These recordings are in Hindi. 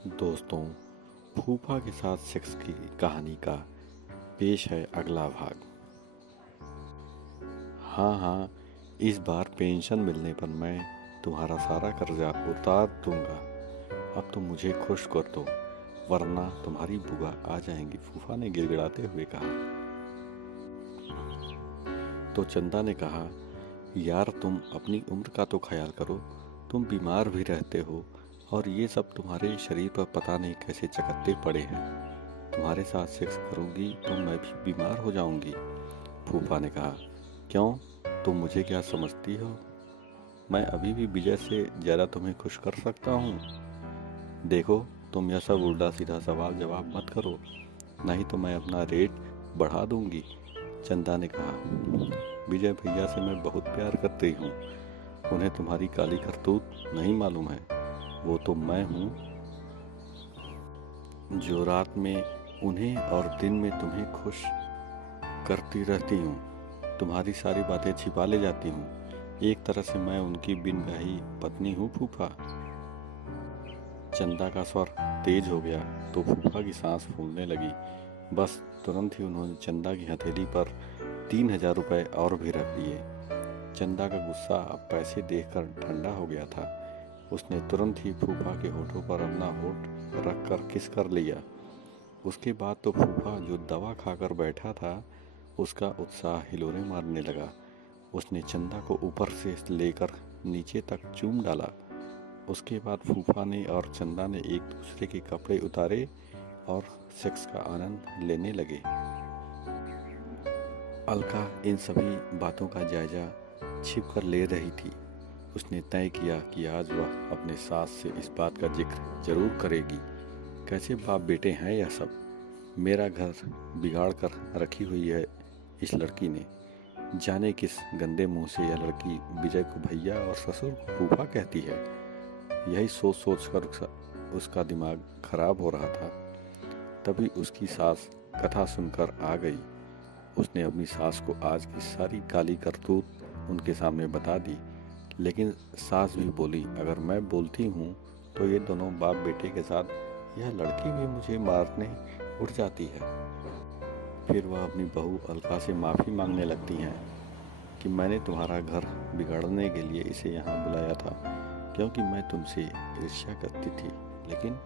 दोस्तों, फूफा के साथ सेक्स की कहानी का पेश है अगला भाग। हाँ, इस बार पेंशन मिलने पर मैं तुम्हारा सारा कर्जा उतार दूंगा। अब तुम मुझे खुश कर दो, वरना तुम्हारी बुआ आ जाएंगी, फूफा ने गिड़गिड़ाते हुए कहा। तो चंदा ने कहा, यार तुम अपनी उम्र का तो ख्याल करो, तुम बीमार भी रहते हो और ये सब तुम्हारे शरीर पर पता नहीं कैसे चकत्ते पड़े हैं। तुम्हारे साथ सेक्स करूंगी तो मैं भी बीमार हो जाऊंगी। फूफा ने कहा, क्यों, तुम मुझे क्या समझती हो? मैं अभी भी विजय से ज़्यादा तुम्हें खुश कर सकता हूँ। देखो, तुम यह सब उल्टा सीधा सवाल जवाब मत करो, नहीं तो मैं अपना रेट बढ़ा दूंगी। चंदा ने कहा, विजय भैया से मैं बहुत प्यार करती हूँ, उन्हें तुम्हारी काली करतूत नहीं मालूम है। वो तो मैं हूँ जो रात में उन्हें और दिन में तुम्हें खुश करती रहती हूँ, तुम्हारी सारी बातें छिपा ले जाती हूँ। एक तरह से मैं उनकी बिनब्याही पत्नी हूँ फूफा। चंदा का स्वर तेज हो गया तो फूफा की सांस फूलने लगी। बस तुरंत ही उन्होंने चंदा की हथेली पर 3,000 रुपये और भी रख दिए। चंदा का गुस्सा अब पैसे देखकर ठंडा हो गया था। उसने तुरंत ही फूफा के होठों पर अपना होठ रख कर किस कर लिया। उसके बाद तो फूफा जो दवा खाकर बैठा था, उसका उत्साह हिलोरे मारने लगा। उसने चंदा को ऊपर से लेकर नीचे तक चूम डाला। उसके बाद फूफा ने और चंदा ने एक दूसरे के कपड़े उतारे और सेक्स का आनंद लेने लगे। अलका इन सभी बातों का जायजा छिप कर ले रही थी। उसने तय किया कि आज वह अपने सास से इस बात का जिक्र जरूर करेगी। कैसे बाप बेटे हैं यह सब, मेरा घर बिगाड़ कर रखी हुई है इस लड़की ने। जाने किस गंदे मुंह से यह लड़की विजय को भैया और ससुर को फूफा कहती है। यही सोच सोच कर उसका दिमाग खराब हो रहा था। तभी उसकी सास कथा सुनकर आ गई। उसने अपनी सास को आज की सारी काली करतूत उनके सामने बता दी। लेकिन सास भी बोली, अगर मैं बोलती हूँ तो ये दोनों बाप बेटे के साथ यह लड़की भी मुझे मारने उठ जाती है। फिर वह अपनी बहू अलका से माफ़ी मांगने लगती हैं कि मैंने तुम्हारा घर बिगाड़ने के लिए इसे यहाँ बुलाया था, क्योंकि मैं तुमसे ईर्ष्या करती थी। लेकिन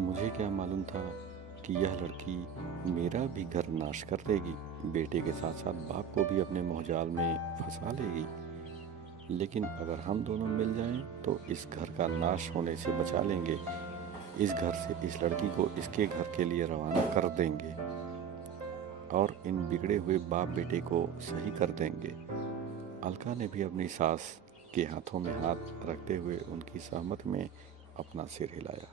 मुझे क्या मालूम था कि यह लड़की मेरा भी घर नाश कर देगी, बेटे के साथ साथ बाप को भी अपने मोहजाल में फंसा लेगी। लेकिन अगर हम दोनों मिल जाएं तो इस घर का नाश होने से बचा लेंगे। इस घर से इस लड़की को इसके घर के लिए रवाना कर देंगे और इन बिगड़े हुए बाप बेटे को सही कर देंगे। अलका ने भी अपनी सास के हाथों में हाथ रखते हुए उनकी सहमति में अपना सिर हिलाया।